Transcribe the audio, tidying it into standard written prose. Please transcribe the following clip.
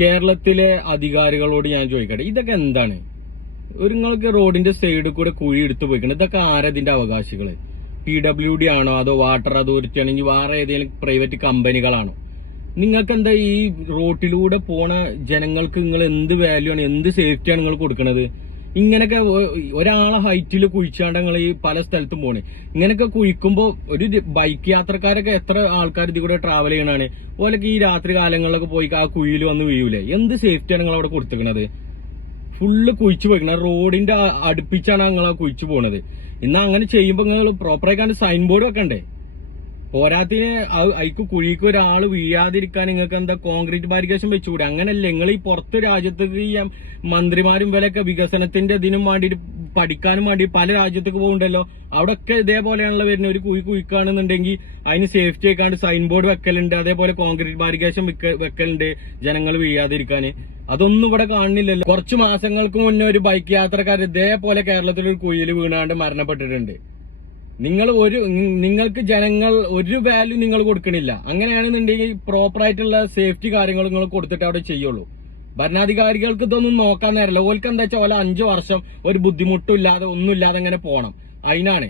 കേരളത്തിലെ അധികാരികളോട് ഞാൻ ചോദിക്കട്ടെ, ഇതൊക്കെ എന്താണ്? നിങ്ങൾക്ക് റോഡിന്റെ സൈഡിൽ കൂടെ കുഴി എടുത്തു പോയിക്കണം, ഇതൊക്കെ ആരതിന്റെ അവകാശികള്? PWD ആണോ, അതോ വാട്ടർ അതോറിറ്റി ആണെങ്കിൽ വേറെ ഏതെങ്കിലും പ്രൈവറ്റ് കമ്പനികളാണോ? നിങ്ങൾക്ക് എന്താ ഈ റോട്ടിലൂടെ പോണ ജനങ്ങൾക്ക് നിങ്ങൾ എന്ത് വാല്യൂ ആണ്, എന്ത് സേഫ്റ്റിയാണ് നിങ്ങൾ കൊടുക്കുന്നത്? ഇങ്ങനെയൊക്കെ ഒരാളെ ഹൈറ്റിൽ കുഴിച്ചാണ്ട് നിങ്ങൾ ഈ പല സ്ഥലത്തും പോണേ. ഇങ്ങനെയൊക്കെ കുഴിക്കുമ്പോൾ ഒരു ബൈക്ക് യാത്രക്കാരൊക്കെ എത്ര ആൾക്കാർ ഇതിൽ കൂടെ ട്രാവൽ ചെയ്യണാണ്, ഓലൊക്കെ ഈ രാത്രി കാലങ്ങളിലൊക്കെ പോയി ആ കുഴിയിൽ വന്ന് വീഴൂലേ? എന്ത് സേഫ്റ്റിയാണ് നിങ്ങൾ അവിടെ കൊടുത്തിരിക്കണത്? ഫുള്ള് കുഴിച്ചു പോയിക്കണം, റോഡിന്റെ അടുപ്പിച്ചാണ് നിങ്ങൾ ആ കുഴിച്ചു പോണത്. ഇന്ന് അങ്ങനെ ചെയ്യുമ്പോൾ നിങ്ങൾ പ്രോപ്പറായി സൈൻ ബോർഡ് വെക്കണ്ടേ? പോരാത്തിന് അയക്ക് കുഴിക്ക് ഒരാള് വീഴാതിരിക്കാൻ നിങ്ങൾക്ക് എന്താ കോൺക്രീറ്റ് ബാരിക്കേഷൻ വെച്ചുകൂടെ? അങ്ങനല്ലേ നിങ്ങൾ ഈ പുറത്ത് രാജ്യത്തേക്ക് ഈ മന്ത്രിമാരും വിലയൊക്കെ വികസനത്തിന്റെ ഇതിനും വേണ്ടിയിട്ട് പഠിക്കാനും വേണ്ടി പല രാജ്യത്തേക്ക് പോകുന്നുണ്ടല്ലോ, അവിടെയൊക്കെ ഇതേപോലെയാണല്ലോ വരുന്നത്. ഒരു കുഴിക്കാണെന്നുണ്ടെങ്കിൽ അതിന് സേഫ്റ്റി ആയിക്കാണ്ട് സൈൻ ബോർഡ് വെക്കലുണ്ട്, അതേപോലെ കോൺക്രീറ്റ് ബാരിക്കേഷൻ വെക്കലുണ്ട് ജനങ്ങൾ വീഴാതിരിക്കാന്. അതൊന്നും ഇവിടെ കാണുന്നില്ലല്ലോ. കുറച്ച് മാസങ്ങൾക്ക് മുന്നേ ഒരു ബൈക്ക് യാത്രക്കാർ ഇതേപോലെ കേരളത്തിലൊരു കുഴിയിൽ വീണാണ്ട് മരണപ്പെട്ടിട്ടുണ്ട്. നിങ്ങൾക്ക് ജനങ്ങൾ ഒരു വാല്യൂ നിങ്ങൾ കൊടുക്കണില്ല. അങ്ങനെയാണെന്നുണ്ടെങ്കിൽ പ്രോപ്പർ ആയിട്ടുള്ള സേഫ്റ്റി കാര്യങ്ങൾ നിങ്ങൾ കൊടുത്തിട്ട് അവിടെ ചെയ്യുള്ളൂ. ഭരണാധികാരികൾക്ക് ഇതൊന്നും നോക്കാൻ നേരല്ല. ഓൽക്ക് എന്താ വെച്ചാൽ ഓല 5 വർഷം ഒരു ബുദ്ധിമുട്ടും ഇല്ലാതെ ഒന്നുമില്ലാതെ അങ്ങനെ പോണം. അതിനാണ്